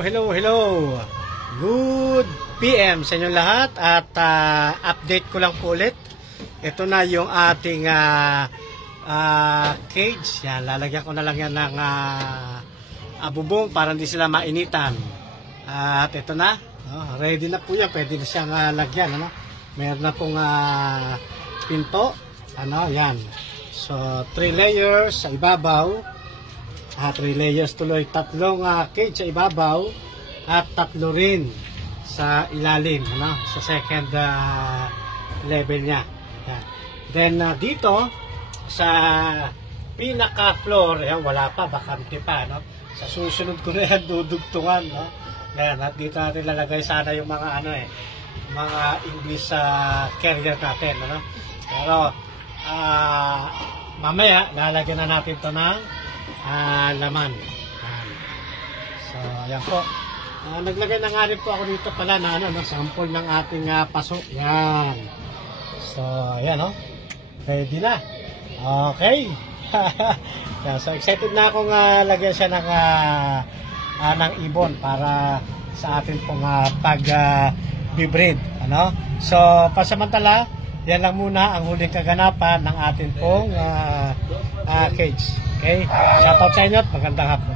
Hello, hello. Good PM sa inyo lahat at update ko lang po ulit. Ito na yung ating cage. Yan, lalagyan ko na lang yan ng bubong para hindi sila mainitan. At ito na. Ready na po yan. Pwede na siyang lagyan. Ano? Meron na pong pinto. Yan. So, 3 layers sa ibabaw. 3 layers tuloy, tatlong cage sa ibabaw at tatlo rin sa ilalim, sa second level niya. Yan. Then dito sa pinaka floor, wala pa, bakante pa, sa susunod ko na yan dudugtungan, Yan, at dito natin lalagay sana yung mga mga English carrier natin, pero mamaya lalagyan na natin to ng laman. So, ayan po. Naglagay na nga rin po ako dito pala na sample ng ating paso. Yan. So, ayan ready na. Okay. So, excited na akong lagyan siya ng ibon para sa atin pong pag-breed. So, pasamantala, yan lang muna ang huling kaganapan ng atin pong cage. Okay? Shoutout sa inyo at magandang hapon.